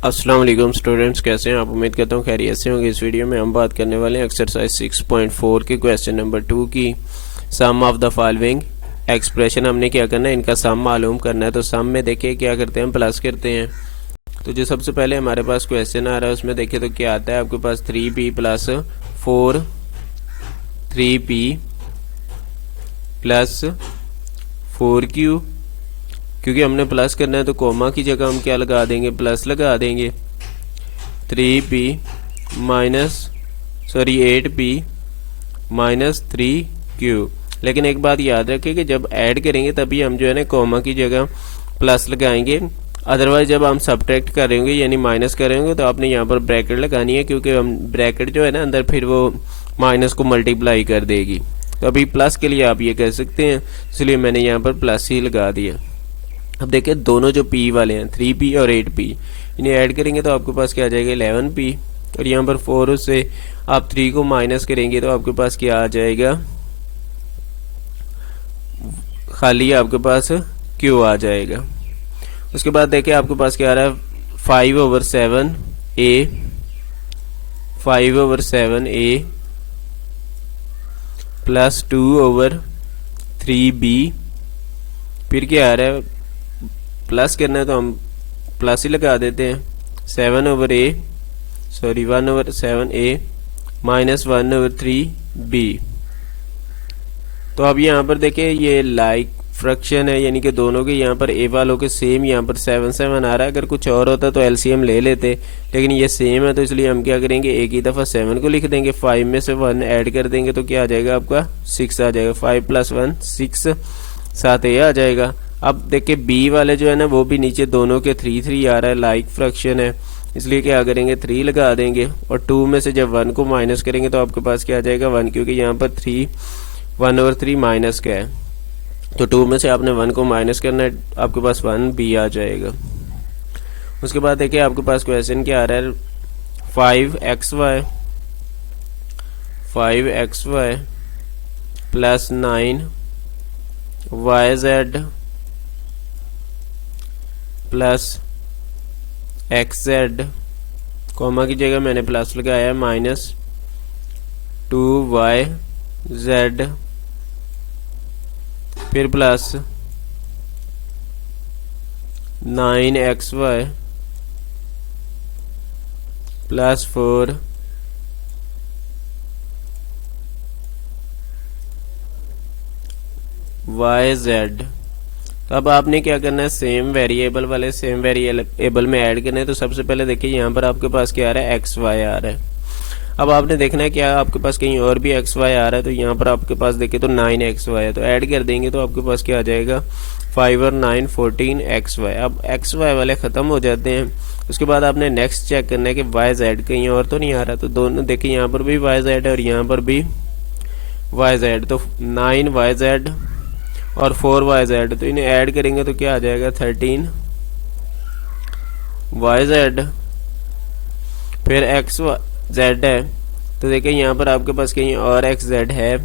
अस्सलाम वालेकुम स्टूडेंट्स, कैसे हैं आप? उम्मीद करता हूँ खैरियत से होंगे। इस वीडियो में हम बात करने वाले हैं एक्सरसाइज 6.4 के क्वेश्चन नंबर 2 की। सम ऑफ द फॉलोइंग एक्सप्रेशन हमने क्या करना है, इनका सम मालूम करना है। तो सम में देखिए क्या करते हैं, हम प्लस करते हैं। तो जो सबसे पहले हमारे पास क्वेश्चन आ रहा है उसमें देखिए तो क्या आता है आपके पास 3p plus 4 3p plus 4q। क्योंकि हमने प्लस करना है तो कोमा की जगह हम क्या लगा देंगे, प्लस लगा देंगे। 3p minus 8p minus 3q। लेकिन एक बात याद रखें कि जब ऐड करेंगे तभी हम जो है ना कोमा की जगह प्लस लगाएंगे। अदरवाइज जब हम सब्ट्रैक्ट करेंगे यानी माइनस करेंगे तो आपने यहाँ पर ब्रैकेट लगानी है, क्योंकि हम ब्रैकेट जो है ना अंदर फिर वो माइनस को मल्टीप्लाई कर देगी। तो अभी प्लस के लिए आप ये कह सकते हैं, इसलिए मैंने यहाँ पर प्लस ही लगा दिया। अब देखिए दोनों जो p वाले हैं 3p और 8p, इन्हें ऐड करेंगे तो आपके पास क्या आ जाएगा 11p। और यहाँ पर 4 से आप 3 को माइनस करेंगे तो आपके पास क्या आ जाएगा, खाली आपके पास q आ जाएगा। उसके बाद देखिए आपके पास क्या आ रहा है 5/7a 5/7a प्लस 2/3b। फिर क्या आ रहा है, प्लस करना है तो हम प्लस ही लगा देते हैं। 1/7a minus 1/3b। तो अब यहाँ पर देखिए ये लाइक फ्रैक्शन है, यानी कि दोनों के यहाँ पर ए वालों के सेम यहाँ पर 7 आ रहा है। अगर कुछ और होता तो एलसीएम ले लेते, लेकिन ये सेम है तो इसलिए हम क्या करेंगे, एक ही दफ़ा 7 को लिख देंगे। 5 में से 1 ऐड कर देंगे तो क्या आ जाएगा आपका 6 आ जाएगा। 5 + 1 6 साथ ए आ जाएगा। अब देखिए बी वाले जो है ना वो भी नीचे दोनों के 3 आ रहा है, लाइक फ्रैक्शन है, इसलिए क्या करेंगे 3 लगा देंगे। और 2 में से जब 1 को माइनस करेंगे तो आपके पास क्या आ जाएगा 1, क्योंकि यहाँ पर 1/3 माइनस का है। तो 2 में से आपने 1 को माइनस करना है, आपके पास 1b आ जाएगा। उसके बाद देखिए आपके पास क्वेश्चन क्या आ रहा है 5xy plus 9yz plus xz, comma की जगह मैंने प्लस लगाया है, माइनस 2yz फिर प्लस 9xy प्लस 4yz। तो अब आपने क्या करना है, सेम वेरिएबल वाले सेम वेरिएबल में ऐड करना है। तो सबसे पहले देखिए यहाँ पर आपके पास क्या आ रहा है xy आ रहा है। अब आपने देखना है क्या आपके पास कहीं और भी xy आ रहा है, तो यहाँ पर आपके पास देखिए तो 9xy है, तो ऐड कर देंगे तो आपके पास क्या आ जाएगा 5 और 9 14xy। अब xy वाले ख़त्म हो जाते हैं। उसके बाद आपने नेक्स्ट चेक करना है कि yz कहीं और तो नहीं आ रहा। तो दोनों देखिए यहाँ पर भी yz है और यहाँ पर भी yz, तो 9yz और 4yz, तो इन्हें ऐड करेंगे तो क्या आ जाएगा 13yz। फिर xz है, तो देखिए यहाँ पर आपके पास कहीं और xz है।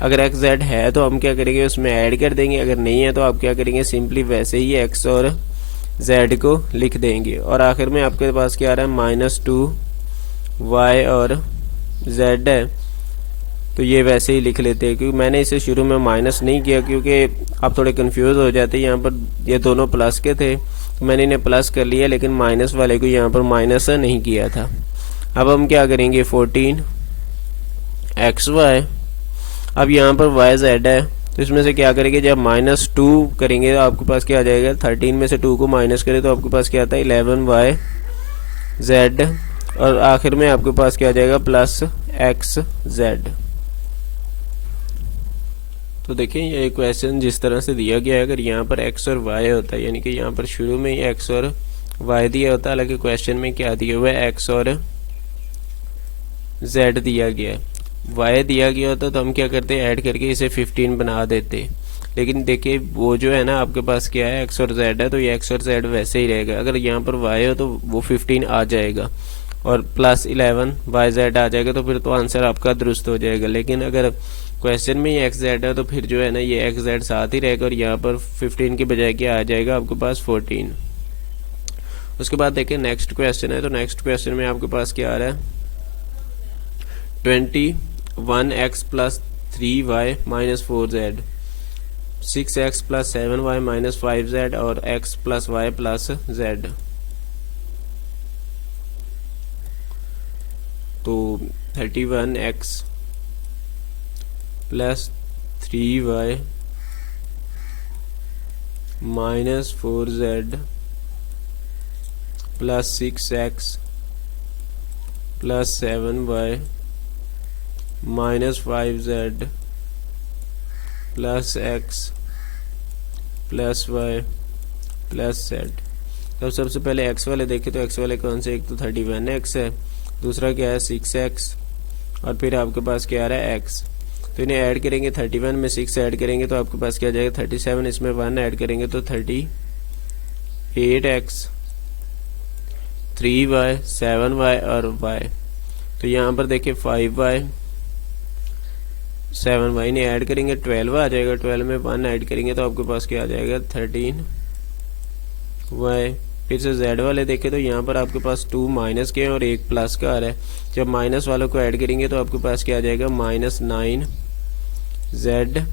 अगर xz है तो हम क्या करेंगे उसमें ऐड कर देंगे, अगर नहीं है तो आप क्या करेंगे सिंपली वैसे ही x और z को लिख देंगे। और आखिर में आपके पास क्या आ रहा है -2y और z है, तो ये वैसे ही लिख लेते हैं। क्योंकि मैंने इसे शुरू में माइनस नहीं किया क्योंकि आप थोड़े कंफ्यूज हो जाते हैं। यहाँ पर ये दोनों प्लस के थे तो मैंने इन्हें प्लस कर लिया, लेकिन माइनस वाले को यहाँ पर माइनस नहीं किया था। अब हम क्या करेंगे 14xy। अब यहाँ पर yz है, तो इसमें से क्या करेंगे, जब -2 करेंगे तो आपके पास क्या आ जाएगा 13 में से 2 को माइनस करें तो आपके पास क्या आता है 11yz। और आखिर में आपके पास क्या आ जाएगा प्लस xz। तो देखिए ये क्वेश्चन जिस तरह से दिया गया है, अगर यहाँ पर x और y होता है, यानी कि यहाँ पर शुरू में ही x और y दिया होता है, हालांकि क्वेश्चन में क्या दिया हुआ है x और z दिया गया है। y दिया गया होता तो हम क्या करते ऐड करके इसे 15 बना देते। लेकिन देखिए वो जो है ना आपके पास क्या है x और z है, तो ये x और z वैसे ही रहेगा। अगर यहाँ पर y हो तो वो 15 आ जाएगा और प्लस 11 yz आ जाएगा, तो फिर तो आंसर आपका दुरुस्त हो जाएगा। लेकिन अगर क्वेश्चन में ये xz है तो फिर जो है ना ये xz साथ ही रहेगा और यहाँ पर 15 के बजाय क्या आ जाएगा आपके पास 14। उसके बाद देखिए नेक्स्ट क्वेश्चन है, तो नेक्स्ट क्वेश्चन में आपके पास क्या आ रहा है, 21x plus 3y minus 4z, 6x plus 7y minus 5z और x plus y plus z। तो 31x plus 3y minus 4z plus 6x plus 7y minus 5z plus x plus y plus z। तो सबसे पहले x वाले देखें, तो x वाले कौन से, एक तो 31x है, दूसरा क्या है 6x, और फिर आपके पास क्या आ रहा है x। तो इन्हें ऐड करेंगे, 31 में 6 ऐड करेंगे तो आपके पास क्या आ जाएगा 37, इसमें 1 ऐड करेंगे तो 38x, 3y, 7y और y। तो यहाँ पर देखिए 5y 7y ने ऐड करेंगे 12 आ जाएगा, 12 में 1 ऐड करेंगे तो आपके पास क्या आ जाएगा 13y। फिर से z वाले देखें, तो यहाँ पर आपके पास 2 माइनस के और 1 प्लस का आ रहा है, जब माइनस वालों को ऐड करेंगे तो आपके पास क्या आ जाएगा माइनस 9z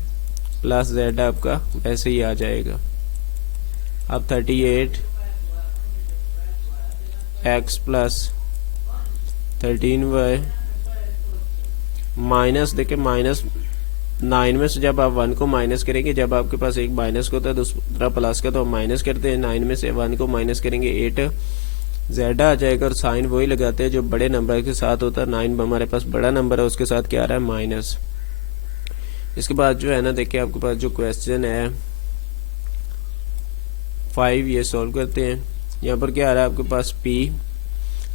प्लस z आपका वैसे ही आ जाएगा। अब 38x प्लस 13y माइनस, देखिए माइनस 9 में से जब आप 1 को माइनस करेंगे, जब आपके पास एक माइनस का होता है दूसरा प्लस का, तो हम माइनस करते हैं, 9 में से 1 को माइनस करेंगे 8z आ जाएगा, और साइन वही लगाते हैं जो बड़े नंबर के साथ होता है। 9 हमारे पास बड़ा नंबर है, उसके साथ क्या आ रहा है माइनस। इसके बाद जो है ना, देखिए आपके पास जो क्वेश्चन है 5, ये सॉल्व करते हैं। यहाँ पर क्या आ रहा है आपके पास p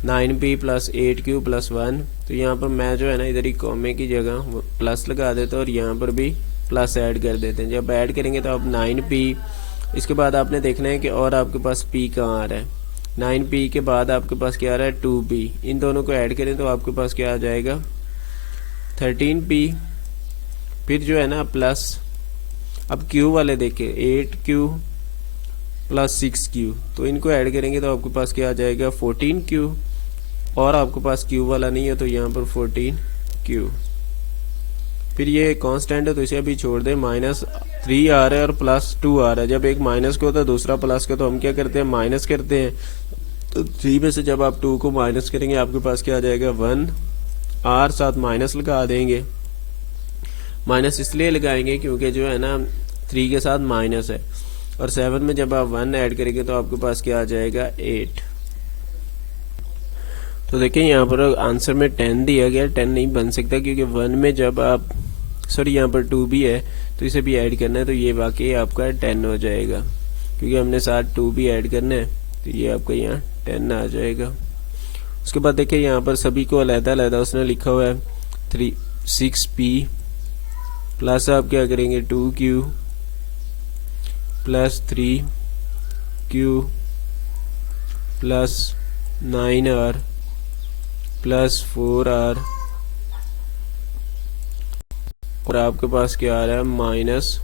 9p plus 8q plus 1। तो यहाँ पर मैं जो है ना इधर ही कॉमे की जगह प्लस लगा देता हूँ और यहाँ पर भी प्लस ऐड कर देते हैं। जब ऐड करेंगे तो अब 9p, इसके बाद आपने देखना है कि और आपके पास p कहाँ आ रहा है। 9p के बाद आपके पास क्या आ रहा है 2p, इन दोनों को ऐड करें तो आपके पास क्या आ जाएगा 13p। फिर जो है ना प्लस, अब q वाले देखिए 8q प्लस 6q, तो इनको ऐड करेंगे तो आपके पास क्या आ जाएगा 14q, और आपके पास q वाला नहीं है तो यहाँ पर 14q। फिर ये कांस्टेंट है तो इसे अभी छोड़ दें, माइनस 3 आ रहा है और प्लस 2 आ रहा है। जब एक माइनस का होता है दूसरा प्लस का, तो हम क्या करते हैं माइनस करते हैं। तो 3 में से जब आप 2 को माइनस करेंगे आपके पास क्या आ जाएगा 1 r, साथ माइनस लगा देंगे। माइनस इसलिए लगाएंगे क्योंकि जो है ना 3 के साथ माइनस है, और 7 में जब आप 1 ऐड करेंगे तो आपके पास क्या आ जाएगा 8। तो देखिए यहाँ पर आंसर में 10 दिया गया, 10 नहीं बन सकता क्योंकि 1 में जब आप, सॉरी यहाँ पर 2 भी है तो इसे भी ऐड करना है, तो ये वाकई आपका 10 हो जाएगा क्योंकि हमने साथ 2 भी ऐड करना है, तो ये आपका यहाँ 10 आ जाएगा। उसके बाद देखिए यहाँ पर सभी को अलग अलग उसने लिखा हुआ है 6p प्लस आप क्या करेंगे 2q plus 3q plus 9r plus 4r, और आपके पास क्या आ रहा है माइनस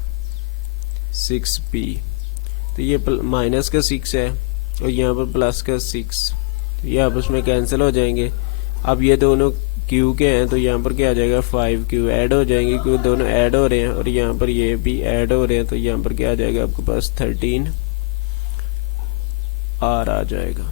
6p। तो ये माइनस का 6 है और यहाँ पर प्लस का 6, तो ये आपस में कैंसिल हो जाएंगे। अब ये दोनों q के हैं तो यहाँ पर क्या आ जाएगा 5q ऐड हो जाएंगे क्योंकि दोनों ऐड हो रहे हैं, और यहाँ पर ये भी ऐड हो रहे हैं, तो यहाँ पर क्या आ जाएगा आपके पास 13r आ जाएगा।